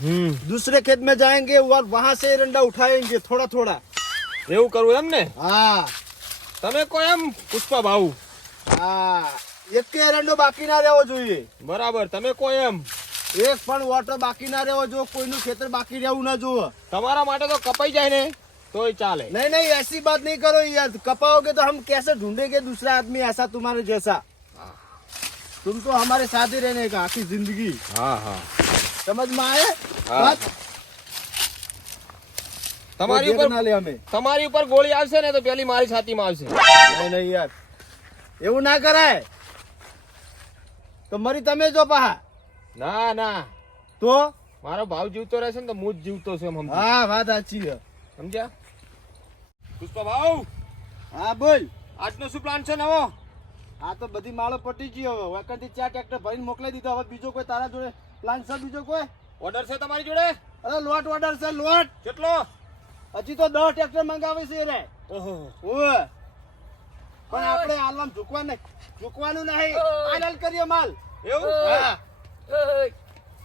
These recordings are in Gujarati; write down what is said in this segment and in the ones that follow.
दूसरे खेत में जाएंगे और वहां से एरंडा उठाएंगे थोड़ा थोड़ा। એવું કરવું એમ ને? हाँ તમે કોઈ એમ પુષ્પા ભાવ हाँ, एक के एरंडो बाकी ना રહેવો જોઈએ। બરાબર, તમે કોઈ એમ એક પણ વોટર બાકી ના રહેવો જો, કોઈનું ખેતર બાકી રહેવું ના જોવે। તમારા માટે તો કપાઈ જાય ને તોય ચાલે। नहीं नहीं, ऐसी बात नहीं करो यार, कपाओगे तो हम कैसे ढूंढेंगे दूसरा आदमी ऐसा तुम्हारे जैसा। तुम तो हमारे साथ ही रहने का आखी जिंदगी। હા હા, समझ में आए हाँ, बात? તમારી कोई देख ઉપર ना ले हमें। તમારી ઉપર ગોળી આવશે ને તો પેલી મારી છાતીમાં આવશે। नहीं नहीं यार, એવું ના કરાય તો મરી તમે જો પાહા ના ના, તો। મારો ભાવ જીવતો રહેશે ને તો હું જ જીવતો છું એમ સમજો। હા વાત સાચી છે। સમજ્યા? પુષ્પા ભાવ, હા બોલ। આજનો શું પ્લાન છે નવો? આ તો બધી માળો પટી ગઈ હવે, વખતથી 4 ટ્રેક્ટર ભરીને મોકલાઈ દીધો। હવે બીજો કોઈ તારા જોડે પ્લાન છે? બીજો કોઈ ઓર્ડર છે તમારી જોડે? અરે લોટ ઓર્ડર છે લોટ। કેટલો? હજી તો 10 ટ્રેક્ટર મંગાવે છે રે। ઓહો, ઓય પણ આપણે હાલમાં ઝૂકવાનું નહીં, હાલ કરીએ માલ। એવું? હા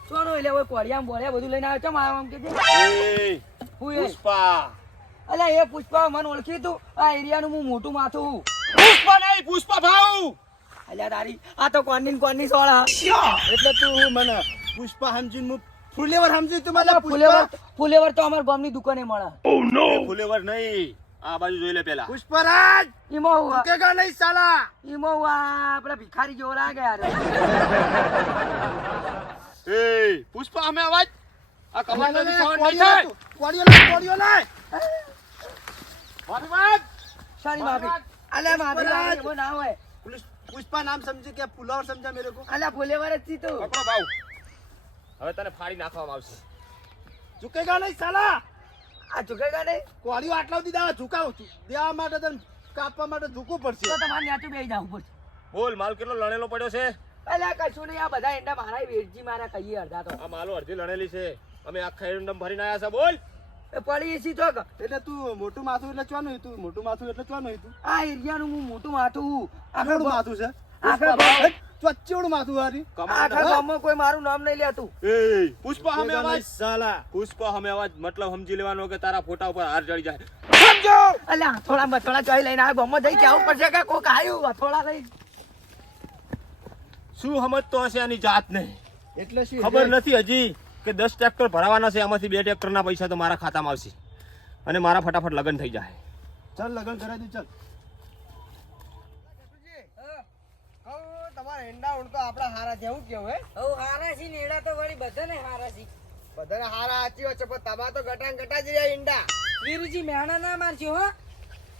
સોનો એટલે ઓય કોડિયામ બોળ્યા બધું લઈને આવ્યો ચમ આમ કે એ હું એ પુષ્પા, અલ્યા એ પુષ્પા મને ઓળખી તું આ એરિયાનું હું મોટું માથું હું પુષ્પા નહીં, પુષ્પા ભાવ। અલ્યા તારી આ તો કોની સોળા એટલે તું મને પુષ્પા સમજીને હું ફુલેવર સમજી તું મને ફુલેવર ફુલેવર તો અમાર ગામની દુકાને મળે ફુલેવર નહીં, આ બાજુ જોઈ લે પેલા। પુષ્પરાજ ઈમો હુઆ ઝુકેગા નહીં સાલા। ઈમો હુઆ આપડા ભિખારી જેવો લાગે યાર એ પુષ્પા, અમે અવાજ આ કમાન્ડર ની સાઉન્ડ નહીં કોડિયો થાય। કોડિયો લાય। મારી વાત સારી માફી અલ્યા માફી લાગે એવો ના હોય પુષ્પા નામ સમજી કે ફુલાવર સમજા મેરે કો। અલ્યા ફુલેવર જ છી તું પકડો ભાવ, હવે તને ફાડી નાખવામાં આવશે। ઝુકેગા નહીં સાલા। આ ઝુકેગા નહીં કોડિયો આટલા સુધી દાવા ઝુકાવ દેવા માટે તને કાપવા માટે ઝૂકવું પડશે। તો તમારે ન્યાચું બેસી જવું પડશે બોલ, માલ કેટલો લણેલો પડ્યો છે? અલ્યા કશું નહીં આ બધા એંડા મારા વેરજી મારા કહીએ અડધા તો આ માલો અડધી લણેલી છે, અમે આખા એરંડમ ભરીને આયા છે। બોલ, એ પડી છી તો એટલે તું મોટું માથું એટલે ચોનું તું મોટું માથું એટલે ચોનું તું આ એરિયાનું હું મોટું માથું હું આખું માથું છે આખા ગામ- ચોચ્ચું માથું હારી આખા ગામમાં કોઈ મારું નામ નહીં લેતું એ પુષ્પા, અમે અવાજ સાલા। પુષ્પા, અમે અવાજ મતલબ સમજી લેવાનો કે તારા ફોટા ઉપર હાર ચડી જાય। સમજો અલ્યા થોડા મથોડા ચોઈ લઈને આ ગામમાં જઈ કેવું પડશે કે કોક આવ્યું થોડા લઈ શું સમજતો હશે આની જાત ને? એટલે શું ખબર નથી હજી કે 10 ટ્રેક્ટર ભરાવાના છે, એમાંથી 2 ટ્રેક્ટરના પૈસા તો મારા ખાતામાં આવશે અને મારા ફટાફટ લગ્ન થઈ જાય। ચાલ લગન કરાવી દે ચાલ। તમારા એંડા ઉડતો આપડા હારા જેવું કેવું હે હવ હારા છી નેડા તો વળી બધાને હારા છી બધાને હારા સાચી વાત છે પણ તમાર તો ગટા જ રહ્યા ઈંડા। વીરજી મેણા ના મારજો હો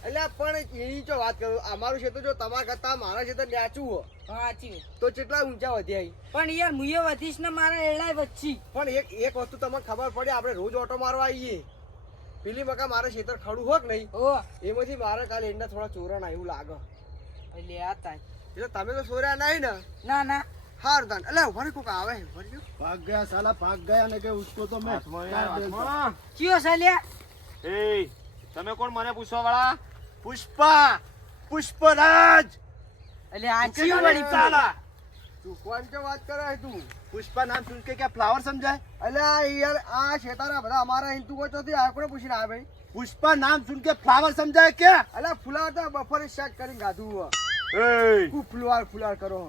એટલે પણ એની જો વાત કરું, અમારું ક્ષેત્ર જો તમારા કરતા મારા ક્ષેત્ર ન્યાચું હો સાચી તો કેટલા ઊંચા વધ્યા ઈ। પણ યાર મુયે વધીશ ને મારા એડાય વચ્ચી પણ એક વસ્તુ તમને ખબર પડે, આપણે રોજ ઓટો મારવા આવીએ પેલી મકા મારે ક્ષેત્ર ખડું હોક નહીં ઓ એમાંથી મારે કાલે ઈંડા થોડા ચોરાના એવું લાગે। એટલે આ તા એટલે તમે તો ચોર્યા નહીં ને? ના ના હાર દાન એટલે ઉભા કોક આવે ભાગ ગયા સાલા ભાગ ગયા ને કે ઉસકો તો મેં ચિયો સાલ્યા એ તમે કોણ મને પૂછવા વાળા? પુષ્પા પુષ્પરાજ એટલે આ ચિયો વળી સાલા તું કોણ કે વાત કરે છે તું? પુષ્પા નામ સુન કે क्या फ्लावर समझा है? અલ્યા યાર આ શેતારા બધા અમારા હિન્દુ કો ચોથી આ કોને પૂછીને આવે ભાઈ? પુષ્પા નામ સુન કે फ्लावर समझा है क्या? અલ્યા ફુલાર તો બફરે શેક કરીને ગાધું એ કુ ફુલાર કરો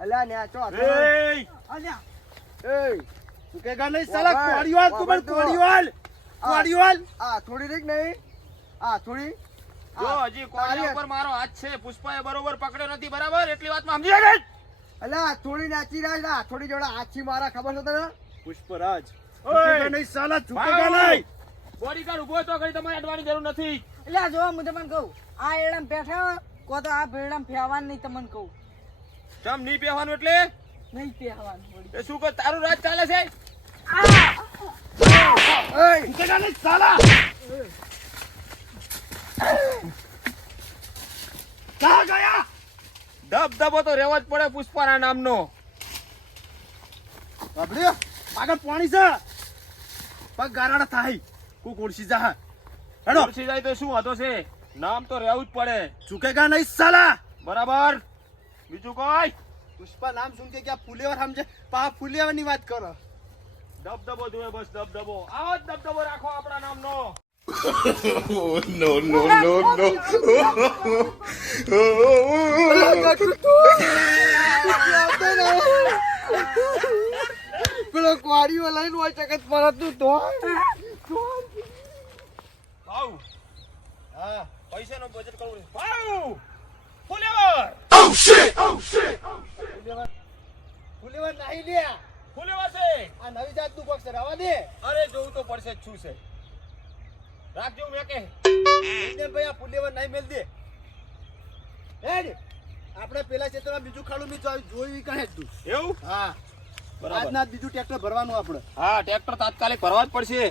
અલ્યા નેચો એ અલ્યા એ તું કે ગા નહીં સાલા કોડિયોલ તું પણ કોડિયોલ આ થોડી રીક નહીં આ થોડી જો હજી કોડિયા ઉપર મારો હાથ છે, પુષ્પાએ બરોબર પકડ્યો નથી, બરાબર? એટલી વાતમાં સમજી ગઈ? અલ્યા થોડી નાચી રહ્યા છે, થોડી જોડા આછી મારા ખબર છે તને? પુષ્પરાજ ઓય નહીં સાલા ઝુકેગા નહીં। બોડીગાર્ડ ઉભો તો કરી, તમારે અડવાની જરૂર નથી। એટલે જો હું તમને કહું આ એડામ બેઠા હોય, કો તો આ ભેડામ ફેવાનું નહીં તમને કહું ચમ નહીં પહેવાનું એટલે નહીં પહેવાનું વળી એ શું કર તારું રાજ ચાલે છે? એય ઝુકેગા નહીં સાલા। ક્યાં ગયા? દબદબો તો રહેવો જ પડે પુષ્પાના નામનો। બાબડી આગળ પાણી છે પગ ગારાડા થાય કુ કુરસી જા હેડો ખુરશી જાય તો શું હતો છે, નામ તો રહેવું જ પડે, ઝુકેગા નહીં સાલા। બરાબર? બીજું કોઈ? પુષ્પા નામ સુન કે ક્યાં ફુલેવર સમજે પા ફુલેવર ની વાત કરો। દબદબો જોઈએ બસ દબદબો. આવો જ દબદબો રાખો આપણા નામનો. પેલો કોળીઓ લઈને હોય ચકત પરત તું તો ભાવ હા પૈસાનો બજેટ કરવું છે. ભાવ ફુલેવર ફુલેવર નહીં લે ફુલેવર છે. આ નવી જાતનું બોક્સ રવા દે અરે જોવું તો પડશે જ શું છે. રાખજો મેં કે ભાઈ આ ફુલેવર નહીં મેલ દે હેડ આપણે પેલા ક્ષેત્રમાં બીજું ખાડું બી જોઈ કહે તું એવું. હા બરાબર. આજના બીજું ટ્રેક્ટર ભરવાનું આપણે હા ટ્રેક્ટર તાત્કાલિક ભરવા જ પડશે.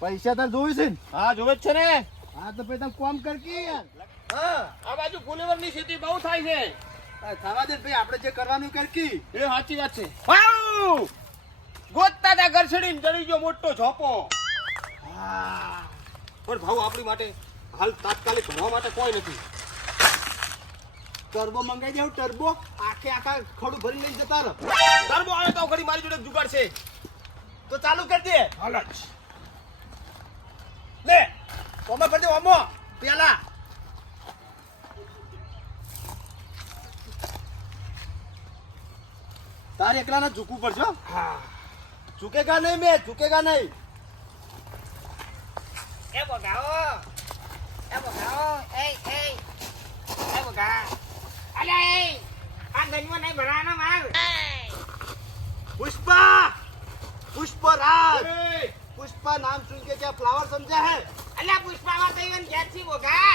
પૈસા તાર જોયું છે ને હા જોવે જ છે ને. હા તો પછી તમે કોમ કર કે યાર હા આ બાજુ ફુલેવર ની ખેતી બહુ થાય છે. થવા દે ભાઈ આપણે જે કરવાનું કર કી એ સાચી વાત છે. ભાવ ગોતતા તા ગરસડીને ચડી ગયો મોટો ઝોપો. હા પણ ભાવ આપણી માટે હાલ તાત્કાલિક ભરવા માટે કોઈ નથી. ટર્બો મંગાઈ દેવું ટર્બો આખા ખડું ભરી લઈ જતા રહો ટર્બો આવે તો ઘડી મારી જોડે જુગાડ છે. તો ચાલુ કરી દે હાલ જ. લે ઓમો ભરી દે ઓમો પેલા તારે એકલાને ઝૂકવું પડશે હો. ઝૂકેગા નહીં મેં ઝૂકેગા નહીં એ બગાવો એ બગા અલ્યા એ આ ગંજમાં નહીં ભરાવાનો માર पुष्पा पुष्पराज એ, पुष्पा नाम सुन के क्या फ्लावर समझा है અલ્યા પુષ્પામાં તો ઈવન ઘેરથી બગા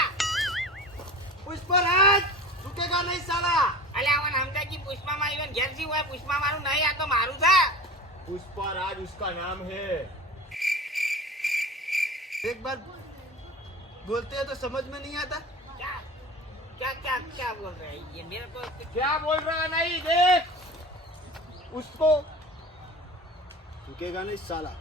पुष्पराज झुकेगा नहीं साला અલ્યા આવન હમદાજી પુષ્પામાં ઈવન ઘેરથી હોય પુષ્પા મારું નહીં આ તો મારું છે पुष्पा राज उसका नाम है. एक बार बोलते हैं तो समझ में नहीं आता क्या क्या क्या क्या बोल रहे हैं ये मेरे को क्या बोल रहा नहीं देख उसको. झुकेगा नहीं साला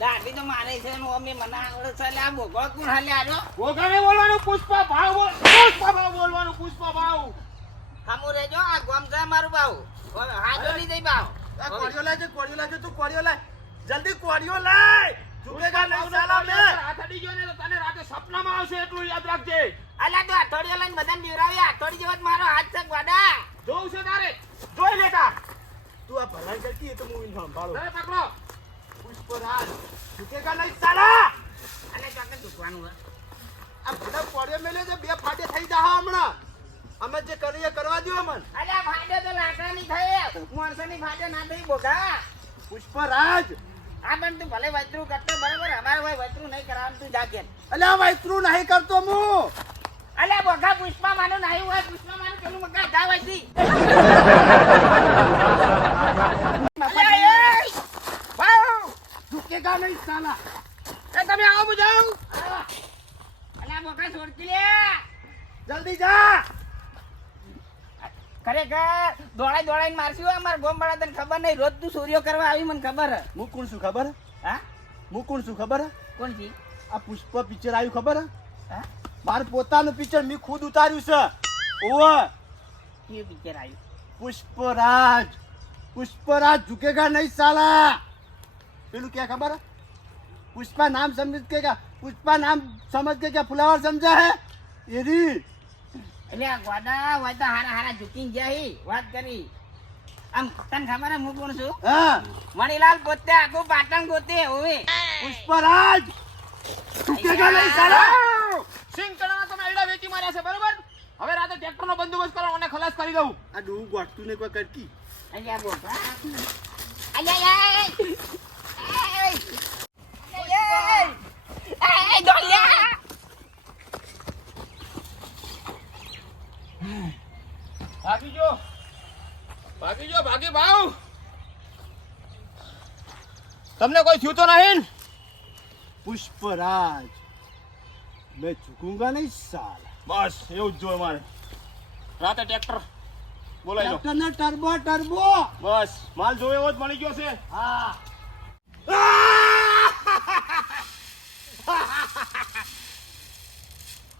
દાઢી તો મારે છે નો અમે મના આવડે છે લે આ બોગો કોણ હાલે આજો વગાડે બોલવાનું પુષ્પા ભાવ બોલ. પુષ્પા ભાવ બોલવાનું પુષ્પા ભાવ. ખામુ રેજો આ ગોમ છે મારું બાવ હાજો નહીં દઈ બાવ कोडियो लाए तू कोडियो लाए जल्दी कोडियो लाए झुकेगा नहीं साला मैं હાથ અડી ગયો ને તો તને રાતે સપનામાં આવશે એટલું યાદ રાખજે. અલ્યા તો આથોડીઓ લઈને બધાને બીવરાવી આથોડી જેવો જ મારો હાથ છે ગોડા જોવું છે તારે જોઈ લેતા. तू आप भलाई करती है तो मूवी संभालो તારે પકડો. पुष्पराज झुकेगा नहीं साला અલ્યા તો આગળ દુખવાનું હે આ બધા કોડિયો મેલે છે બે ફાટે થઈ જા હમણાં અમે જે કરીએ કરવા દો અમન અલ્યા ફાટે તો લાકડાની થઈ માણસોની ફાટે ના થઈ બોગા પુષ્પરાજ આ પણ તું ભલે વૈતરું કરતો બરાબર અમારે ભાઈ વૈતરું નહીં કરાવવાનું તું જાગે અલ્યા વૈતરું નહીં કરતો હું અલ્યા બોગા પુષ્પા માનું નહીં હોય પુષ્પા માનું પેલું મગા જાવાયથી झुकेगा नहीं साला એ તમે આવો બુજાવ. અલ્યા બોગા છોડતી લે जल्दी जा ખરેખર દોડાઈને મારશું હો અમાર ગોમ વાળા તને ખબર નહીં રોજ તું ચોરીઓ કરવા આવી મને ખબર હે હું કોણ છું ખબર હા હું કોણ છું ખબર કોણ છી આ પુષ્પ પિક્ચર આવ્યું ખબર હા મારું પોતાનું પિક્ચર મેં ખુદ ઉતાર્યું છે ઓવે કયું પિક્ચર આવ્યું पुष्पराज झुकेगा नहीं साला पेलू क्या खबर है पुष्पा नाम समझ के क्या पुष्पा नाम समझ के क्या फ्लावर समझा है ये री એટલે આ ગોડા હોય તો હારા હારા ઝૂકીને જાય વાત કરી આમ તને ખબર હે હું કોણ છું हाँ મણીલાલ પોતે આખું પાટણ ગોતે હવે पुष्पराज झुकेगा नहीं साला સિંગ ચણા તમે એડા વેચી માર્યા છે બરોબર. હવે રાતે ટ્રેક્ટરનો બંદોબસ્ત કરો અને ખલાસ કરી દઉં. આ ડૂ ગોટતું ને કોઈ કરકી અલ્યા બોકા અલ્યા એ દોલ્યા ભાગી જો ભાગી ભાવ. તમને કોઈ થયું તો નહીં ને? पुष्पराज मैं झुकूंगा नहीं साला બસ એવું જ જોઈએ મારે. રાતે ટ્રેક્ટર બોલાવી લો. ट्रैक्टर ना टर्बो टर्बो બસ માલ જોયો એવો જ મળી ગયો છે. हाँ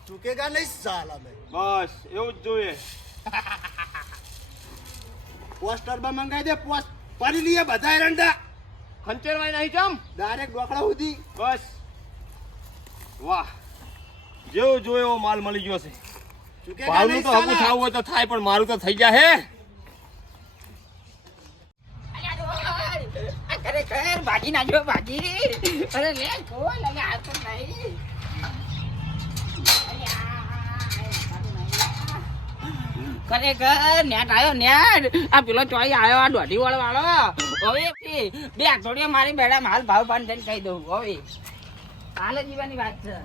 झुकेगा नहीं साला मैं બસ એવું જ જોઈએ. पोस्टर में मंगाई दे पोस्ट पढ़ लिए बधाई रंडा ખંચેરવાય નહીં ચમ ડાયરેક્ટ ડોકડા સુધી. બસ વાહ જેવો જોયો એવો માલ મળી ગયો છે ચૂકે ભાવનું તો હકું થવું હોય તો થાય પણ મારું તો થઈ જાય હે આ ખરેખર ભાજી નાખ્યો ભાજી. અરે લે ખોલ અલે આ તો નહીં. ખરેખર નેટ આવ્યો નેટ. આ પેલો ચોઈ આવ્યો આ દોઢી વાળો હવે બે અઠવાડિયા મારી બેડા હાલ ભાવ પાન થઈને કહી દઉં હવે હાલ જીવાની વાત છે.